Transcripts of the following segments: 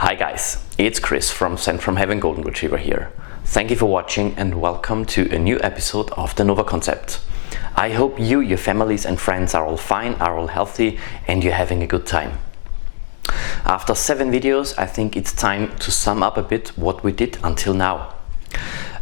Hi guys, it's Chris from Sent From Heaven Golden Retriever here. Thank you for watching and welcome to a new episode of the Nova Concept. I hope you, your families and friends are all fine, are all healthy and you're having a good time. After 7 videos, I think it's time to sum up a bit what we did until now.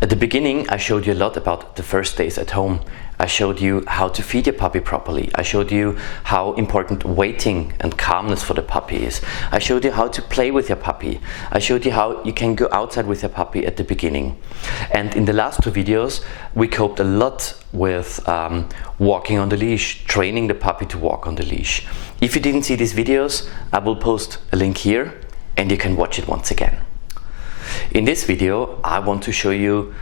At the beginning, I showed you a lot about the first days at home. I showed you how to feed your puppy properly. I showed you how important waiting and calmness for the puppy is. I showed you how to play with your puppy. I showed you how you can go outside with your puppy at the beginning. And in the last 2 videos, we coped a lot with walking on the leash, training the puppy to walk on the leash. If you didn't see these videos, I will post a link here and you can watch it once again. In this video, I want to show you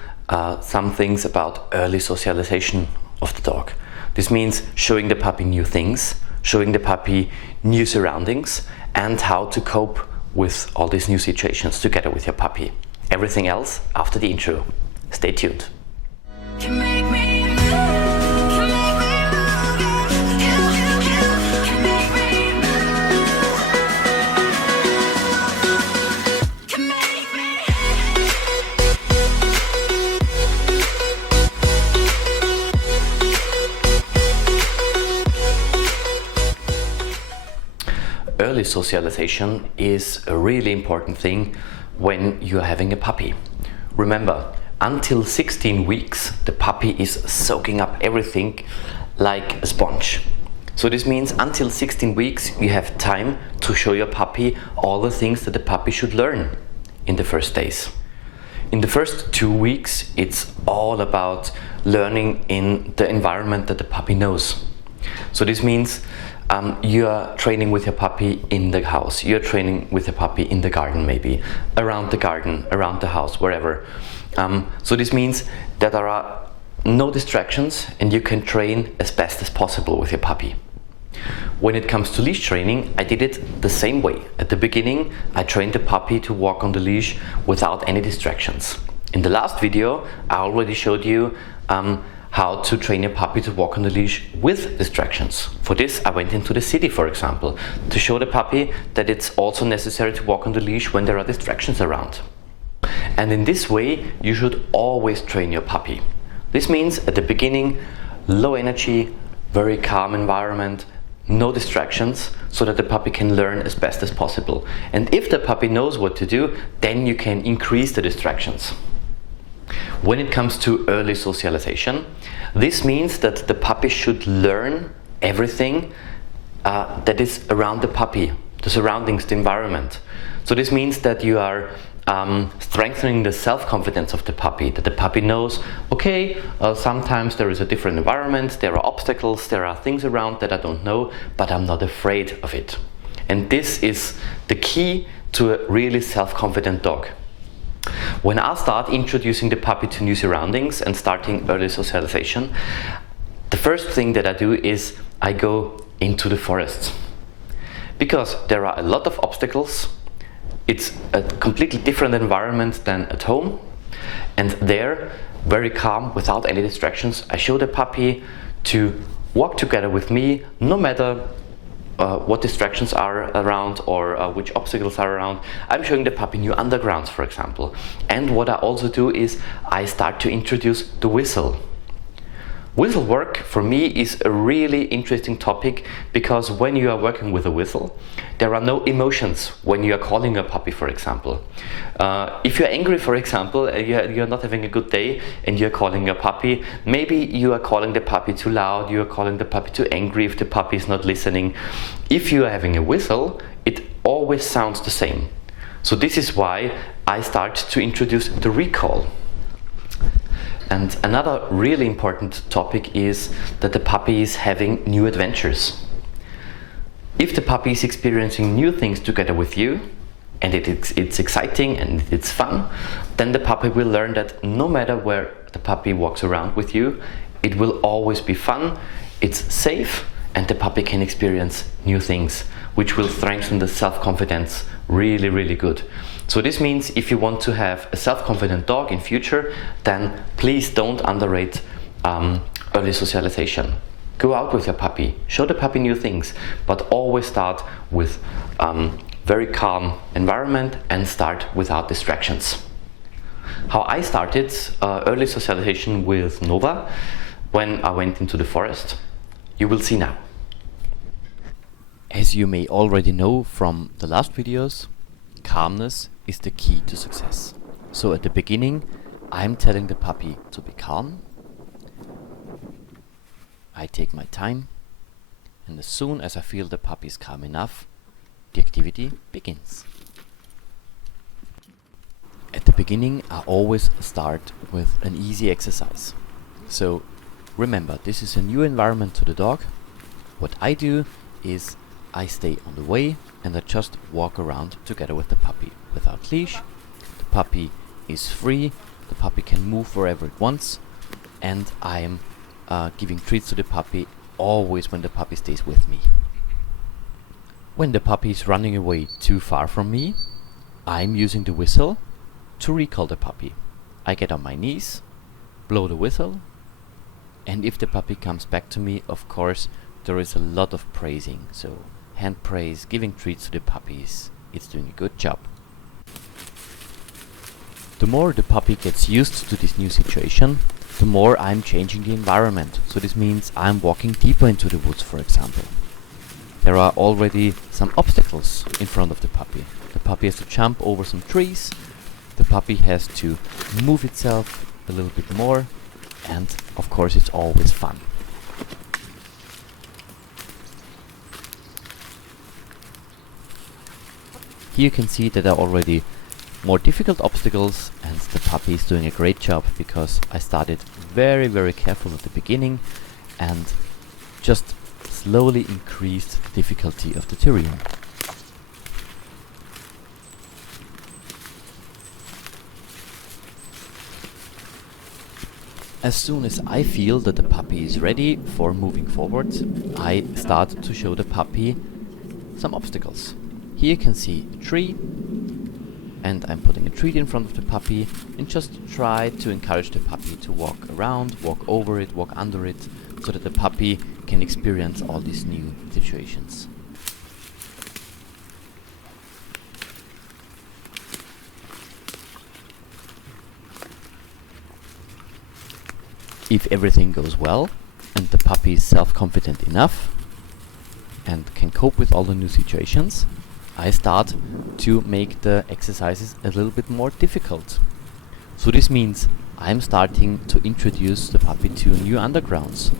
some things about early socialization of the dog. This means showing the puppy new things, showing the puppy new surroundings, and how to cope with all these new situations together with your puppy. Everything else after the intro. Stay tuned. Early socialization is a really important thing when you're having a puppy. Remember, until 16 weeks, the puppy is soaking up everything like a sponge. So this means until 16 weeks, you have time to show your puppy all the things that the puppy should learn in the first days. In the first 2 weeks, it's all about learning in the environment that the puppy knows. So this means you are training with your puppy in the house, you're training with your puppy in the garden maybe, around the garden, around the house, wherever. So this means that there are no distractions and you can train as best as possible with your puppy. When it comes to leash training, I did it the same way. At the beginning, I trained the puppy to walk on the leash without any distractions. In the last video, I already showed you how to train your puppy to walk on the leash with distractions. For this, I went into the city, for example, to show the puppy that it's also necessary to walk on the leash when there are distractions around. And in this way, you should always train your puppy. This means at the beginning, low energy, very calm environment, no distractions, so that the puppy can learn as best as possible. And if the puppy knows what to do, then you can increase the distractions. When it comes to early socialization, this means that the puppy should learn everything that is around the puppy, the surroundings, the environment. So this means that you are strengthening the self-confidence of the puppy, that the puppy knows, okay, sometimes there is a different environment, there are obstacles, there are things around that I don't know, but I'm not afraid of it. And this is the key to a really self-confident dog. When I start introducing the puppy to new surroundings and starting early socialization, the first thing that I do is I go into the forest. Because there are a lot of obstacles, it's a completely different environment than at home, and there, very calm, without any distractions, I show the puppy to walk together with me, no matter what distractions are around or which obstacles are around. I'm showing the puppy new undergrounds, for example. And what I also do is I start to introduce the whistle. Whistle work for me is a really interesting topic because when you are working with a whistle, there are no emotions when you are calling a puppy, for example. If you're angry, for example, you're not having a good day and you're calling a puppy, maybe you are calling the puppy too loud, you are calling the puppy too angry if the puppy is not listening. If you are having a whistle, it always sounds the same. So this is why I start to introduce the recall. And another really important topic is that the puppy is having new adventures. If the puppy is experiencing new things together with you, and it's exciting and it's fun, then the puppy will learn that no matter where the puppy walks around with you, it will always be fun, it's safe, and the puppy can experience new things, which will strengthen the self-confidence really, really good. So this means if you want to have a self-confident dog in future, then please don't underrate early socialization. Go out with your puppy, show the puppy new things, but always start with very calm environment and start without distractions. How I started early socialization with Nova when I went into the forest, you will see now. As you may already know from the last videos, calmness is the key to success. So at the beginning, I'm telling the puppy to be calm. I take my time, and as soon as I feel the puppy is calm enough, the activity begins. At the beginning, I always start with an easy exercise. So remember, this is a new environment to the dog. What I do is I stay on the way and I just walk around together with the puppy without leash. The puppy is free, the puppy can move wherever it wants, and I am giving treats to the puppy always when the puppy stays with me. When the puppy is running away too far from me, I'm using the whistle to recall the puppy. I get on my knees, blow the whistle, and if the puppy comes back to me, of course, there is a lot of praising. So hand praise, giving treats to the puppies, it's doing a good job. The more the puppy gets used to this new situation, the more I'm changing the environment. So this means I'm walking deeper into the woods, for example. There are already some obstacles in front of the puppy. The puppy has to jump over some trees, the puppy has to move itself a little bit more, and of course it's always fun. Here you can see that there are already more difficult obstacles, and the puppy is doing a great job because I started very careful at the beginning and just slowly increased the difficulty of the terrain. As soon as I feel that the puppy is ready for moving forward, I start to show the puppy some obstacles. Here you can see a tree, and I'm putting a treat in front of the puppy and just try to encourage the puppy to walk around, walk over it, walk under it, so that the puppy can experience all these new situations. If everything goes well and the puppy is self-confident enough and can cope with all the new situations, I start to make the exercises a little bit more difficult. So this means I'm starting to introduce the puppy to new undergrounds.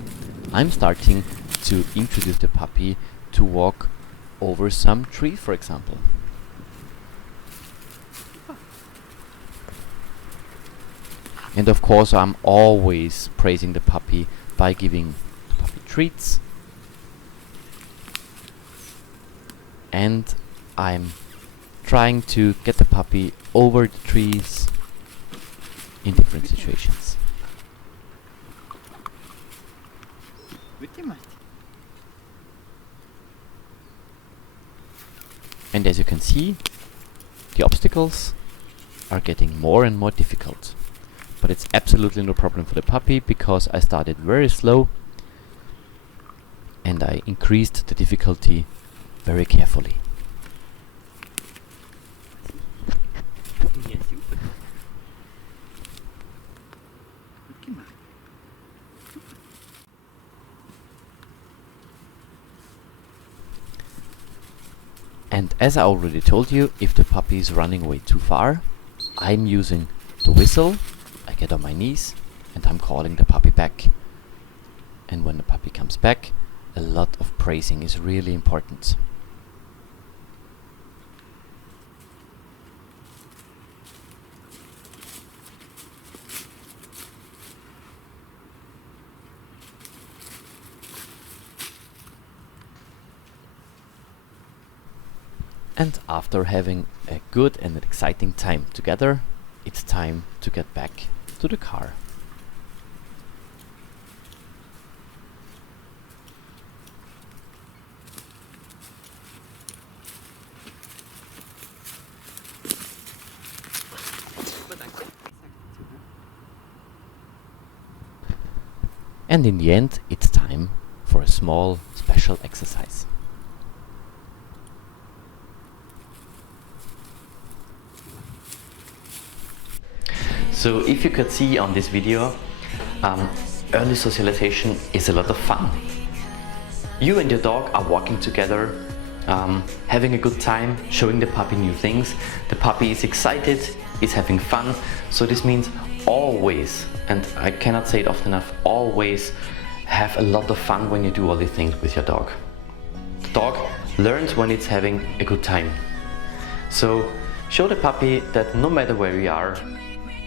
I'm starting to introduce the puppy to walk over some tree, for example. And of course I'm always praising the puppy by giving the puppy treats, and I'm trying to get the puppy over the trees in different situations. And as you can see, the obstacles are getting more and more difficult. But it's absolutely no problem for the puppy because I started very slow and I increased the difficulty very carefully. And as I already told you, if the puppy is running away too far, I'm using the whistle, I get on my knees, and I'm calling the puppy back. And when the puppy comes back, a lot of praising is really important. And after having a good and exciting time together, it's time to get back to the car. And in the end, it's time for a small special exercise. So if you could see on this video, early socialization is a lot of fun. You and your dog are walking together, having a good time, showing the puppy new things. The puppy is excited, is having fun. So this means always, and I cannot say it often enough, always have a lot of fun when you do all these things with your dog. The dog learns when it's having a good time. So show the puppy that no matter where you are,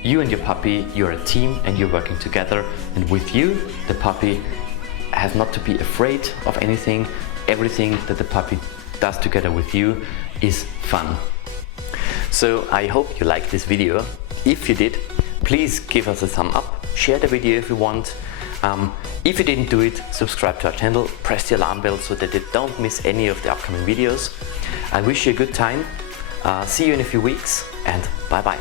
you and your puppy, you're a team and you're working together, and with you, the puppy has not to be afraid of anything. Everything that the puppy does together with you is fun. So I hope you liked this video. If you did, please give us a thumb up, share the video if you want. If you didn't do it, subscribe to our channel, press the alarm bell so that you don't miss any of the upcoming videos. I wish you a good time. See you in a few weeks, and bye bye.